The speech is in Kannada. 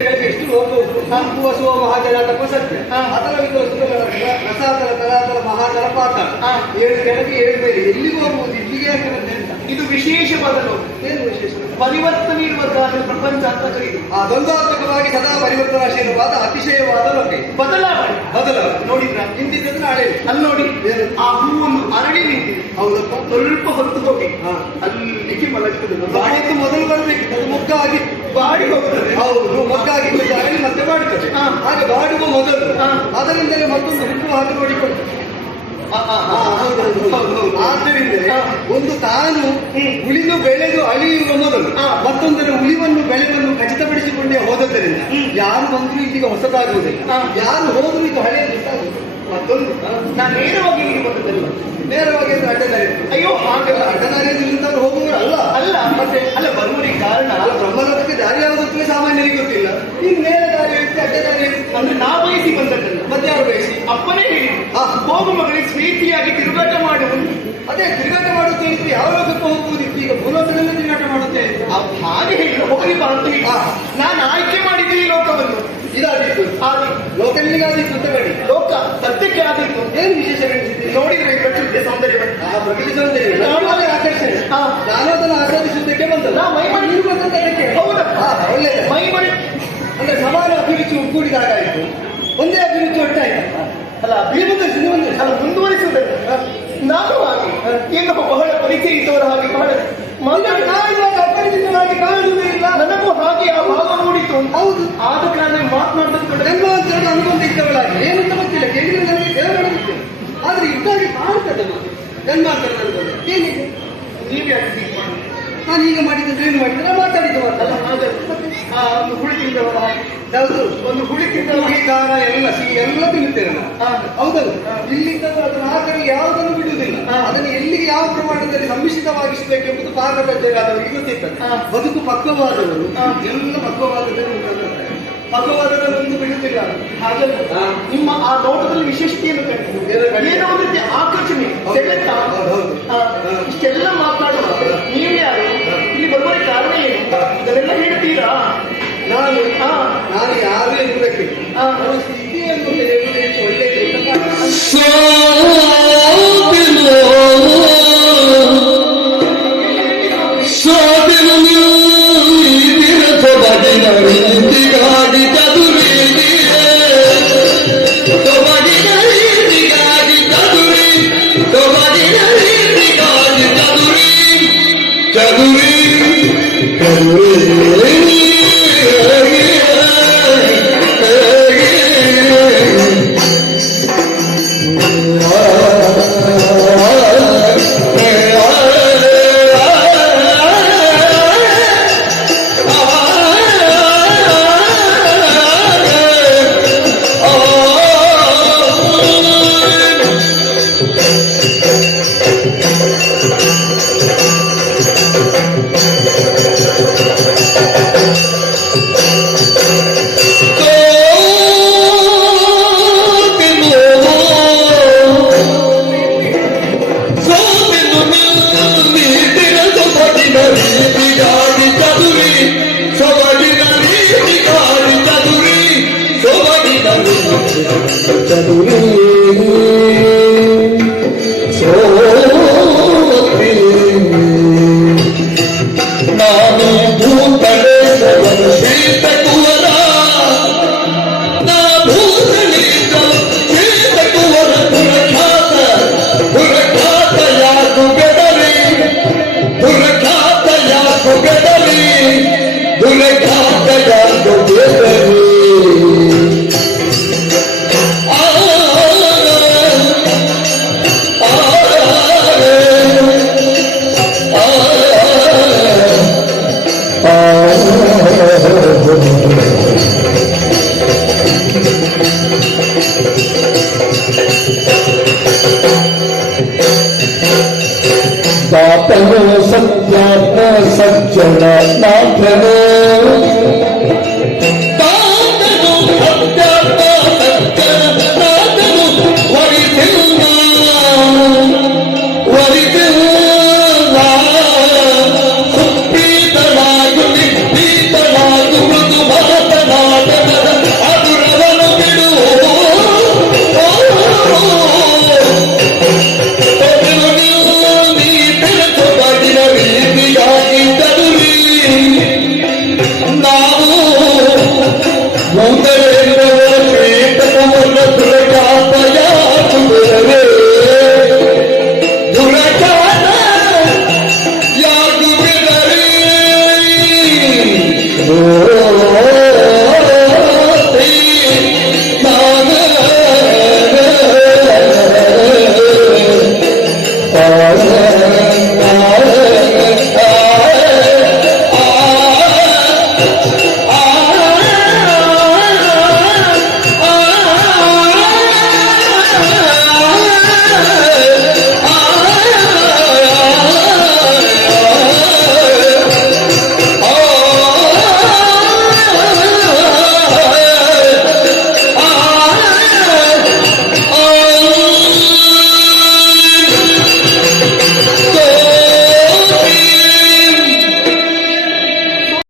ಎಷ್ಟು ಲೋಕ ಉಂಟು. ಸಂಪುವಸುವ ಮಹಾಜನ ತಪಸತ್ಯ ಅಥಲವಿದ ರಸಾತಲ ತಲಾತಲ ಮಹಾಜಲಪಾತ 7 ಕೆಳಗೆ 7 ಮೇಲೆ ಎಲ್ಲಿಗೂ ಹೋಗುವುದು ಇಲ್ಲಿಗೆ ಆಗ್ತದೆ ಅಂತ. ಇದು ವಿಶೇಷ ಬದಲು. ಏನು ವಿಶೇಷ? ಪರಿವರ್ತನೆ ಇರುವಂತಹ ಪ್ರಪಂಚ ಅಂತ ಕರೀದು. ದ್ವಂದ್ವಾತ್ಮಕವಾಗಿ ಸದಾ ಪರಿವರ್ತನಾಶೀಲವಾದ ಅತಿಶಯವಾದ ಲೋಕ ಬದಲಾವಣೆ ನೋಡಿದ್ರ ಇಂತಿದ್ದದ್ದು ನಾಳೆ ಅಲ್ಲಿ ನೋಡಿ ಆ ಹೂವನ್ನು ಅರಳಿ ನಿಂತಿದೆ. ಹೌದಪ್ಪ. ಸ್ವಲ್ಪ ಹೊತ್ತು ಹೋಗಿ ಅಲ್ಲಿಗೆ ಮಲಗ್ತದೆ. ಬಾಡಿದ್ದು ಮೊದಲು ಬರಬೇಕಿತ್ತು, ಅದು ಮೊಗ್ಗಾಗಿ ಬಾಡಿ ಹೋಗ್ತದೆ. ಹೌದು, ಮೊಗ್ಗಾಗಿ ಜಾಗದಲ್ಲಿ ಮತ್ತೆ ಬಾಡುತ್ತದೆ. ಹಾಗೆ ಬಾಡುವ ಮೊದಲು ಅದರಿಂದಲೇ ಮತ್ತೊಂದು ಹುಟ್ಟು ಹಾಕಿ ನೋಡಿಕೊಂಡು ಆದ್ದರಿಂದಲೇ ಒಂದು ತಾನು ಉಳಿದು ಬೆಳೆದು ಅಳಿಯುವ ಮೊದಲು ಮತ್ತೊಂದರ ಉಳಿವನ್ನು ಬೆಳೆವನ್ನು ಖಚಿತಪಡಿಸಿಕೊಂಡೇ ಹೋದದ್ದರಿಂದ ಯಾರು ಬಂದರೂ ಇದೀಗ ಹೊಸದಾಗುವುದಿಲ್ಲ, ಯಾರು ಹೋದರೂ ಇದು ಹಳೆಯದು. ಮತ್ತೊಂದು ನಾನು ನೇರವಾಗಿ ಇಲ್ಲಿ ಬಂದದ್ದಲ್ಲ. ನೇರವಾಗಿ ಅಡ್ಡದಾರಿ. ಅಯ್ಯೋ ಹಾಗೆಲ್ಲ ಅಡ್ಡದಾರಿಯಿಂದ ಹೋಗುವವರು ಅಲ್ಲ. ಅಲ್ಲ ಮತ್ತೆ ಅಲ್ಲ ಬರುವರಿಗೆ ಕಾರಣ ಅಲ್ಲ, ಬ್ರಹ್ಮಲೋಕಕ್ಕೆ ದಾರಿ ಯಾವುದಂತಲೇ ಸಾಮಾನ್ಯರಿಗೆ ಗೊತ್ತಿಲ್ಲ. ಇನ್ನು ನೇರ ದಾರಿ ಹೇಳ್ತಿ, ಅಡ್ಡದಾರಿ ಹೇಳ್ತಿ. ಅಂದ್ರೆ ನಾ ಬಯಸಿ ಬಂದದ್ದಲ್ಲ. ಮತ್ತೆ ಯಾರು ಬಯಸಿ? ಅಪ್ಪನೇ ಹೇಳಿ ಹೋಗು ಮಗಳಿಗೆ ಸ್ವೀತಿಯಾಗಿ ತಿರುಗಾಟ ಮಾಡುವುದು. ಅದೇ ತಿರುಗಾಟ ಮಾಡುತ್ತೆ ಹೇಳಿದ್ರೆ ಯಾವ ಲೋಕಕ್ಕೆ ಹೋಗುವುದಿತ್ತು? ಈಗ ಭೂಲೋಕದಲ್ಲೇ ತಿರುಗಾಟ ಮಾಡುತ್ತೆ. ಹಾಗೆ ಹೇಳಿ ಹೋಗಿ ಬಾ ಅಂತ ಹೇಳಿ ನಾನು ಆಯ್ಕೆ ಮಾಡಿದ್ದೆ ಈ ಲೋಕವನ್ನು. ಇದಾದಿತ್ತು ಲೋಕ ನಿಮಗಾದಿತ್ತು ಅಂತ ಬೇಡಿ. ಲೋಕ ಸದ್ಯಕ್ಕೆ ಆದಿತ್ತು. ಏನು ವಿಶೇಷ ಕಾಣಿಸಿದೆ ನೋಡಿದ್ರೆ ಪ್ರಕೃತಿಯ ಸೌಂದರ್ಯ, ಪ್ರಕೃತಿ ಸೌಂದರ್ಯ ಆಕರ್ಷಣೆ. ನಾನು ಅದನ್ನು ಆಸ್ವಾದಿಸುವುದಕ್ಕೆ ಬಂದಲ್ಲ. ಮೈ ಮಾಡಿ ನೀವು ಬಂದಂತ ಅದಕ್ಕೆ ಹೌದಪ್ಪ, ಒಳ್ಳೆಯದು. ಮೈ ಮಾಡಿ ಅಂದ್ರೆ ಸಮಾನ ಅಭಿರುಚಿ ಒಗ್ಗೂಡಿದಾಗಾಯಿತು, ಒಂದೇ ಅಭಿರುಚಿ ಒಟ್ಟಾಯ್ತು. ಅಲ್ಲ ಅಲ್ಲ ಮುಂದುವರಿಸುವುದಲ್ಲ. ನಾನು ಹಾಗೆ ಏನು ಬಹಳ ಪರಿಚಯ ಇದ್ದವರ ಹಾಗೆ ಬಹಳ ಅಪರಿಚಿತನಾಗಿ ಕಾಣುವುದೇ ಇಲ್ಲ. ನನಗೂ ಹಾಗೆ ಆ ಭಾವ ನೋಡಿತು. ಹೌದು, ಆದ ಕಾರಣ ಮಾತನಾಡುತ್ತಿದ್ದ ಜನ್ಮಾಂತರದ ಅನುಬಂಧ ಇದ್ದವಳಾಗಿ ಏನಂತ ಗೊತ್ತಿಲ್ಲ, ಕೇಳಿದ್ರೆ ನನಗೆ ದೇವರಾಗಿತ್ತು. ಆದ್ರೆ ಇದ್ದಾಗೆ ಕಾಣ್ತದೆ ಮಾತು ಜನ್ಮಾಂತರದ ಅನುಬಂಧ ಏನಿದೆ. ನೀವೇ ಯಾಕೆ ಮಾಡಿ ನಾನು ಈಗ ಮಾಡಿದ್ರೆ ಏನು ಮಾಡಿದ್ರೆ ಮಾತಾಡಿದ್ದು ಮಾತಲ್ಲ. ಒಂದು ಹುಳಿ ತಿಂದವರ ಯಾವುದು ಒಂದು ಹುಳಿ ತಿಂದವರ ಖಾರ ಎಲ್ಲ ಸಿಹಿ ಎಲ್ಲ ತಿನ್ನುತ್ತೇವೆ ನಾವು. ಹೌದಲ್ಲ, ಇಲ್ಲಿಂದ ಅದನ್ನು ಆಕಳಿ ಯಾವುದನ್ನು ಬಿಡುವುದಿಲ್ಲ. ಅದನ್ನು ಎಲ್ಲಿಗೆ ಯಾವ ಪ್ರಮಾಣದಲ್ಲಿ ಸಮ್ಮಿಶ್ರಿತವಾಗಿಸಬೇಕೆಂಬುದು ಪಾಕಬದ್ಧರಾದವರಿಗೆ ಗೊತ್ತಿರ್ತದೆ. ಬದುಕು ಪಕ್ವವಾದವರು ಎಲ್ಲ ಪಕ್ವವಾದದಲ್ಲಿ ಪಕ್ವವಾದದಲ್ಲಿ ಒಂದು ಬಿಡುತ್ತಿಲ್ಲ. ಹಾಗಲ್ಲ, ನಿಮ್ಮ ಆ ನೋಟದಲ್ಲಿ ವಿಶೇಷತೆಯನ್ನು ಕಂಡು ಏನೋ ಒಂದು ರೀತಿ ಆಕರ್ಷಣೆ ಸೆಳೆತ. ಇಷ್ಟೆಲ್ಲ ಮಾತಾಡುವ ನೀವು ಯಾರು, ಇಲ್ಲಿ ಬರುವ ಕಾರಣ ಏನು, ಇದನ್ನೆಲ್ಲ ಹೇಳ್ತೀರಾ? ನಾನು ಯಾರು ಎಂಬುದಕ್ಕೆ ಸ್ಥಿತಿಯನ್ನು ಹೇಳುವುದು ಹೆಚ್ಚು ಒಳ್ಳೆಯದು. ಭೂತವೇಂದ್ರ ಶ್ವೇತ ಕಮಲ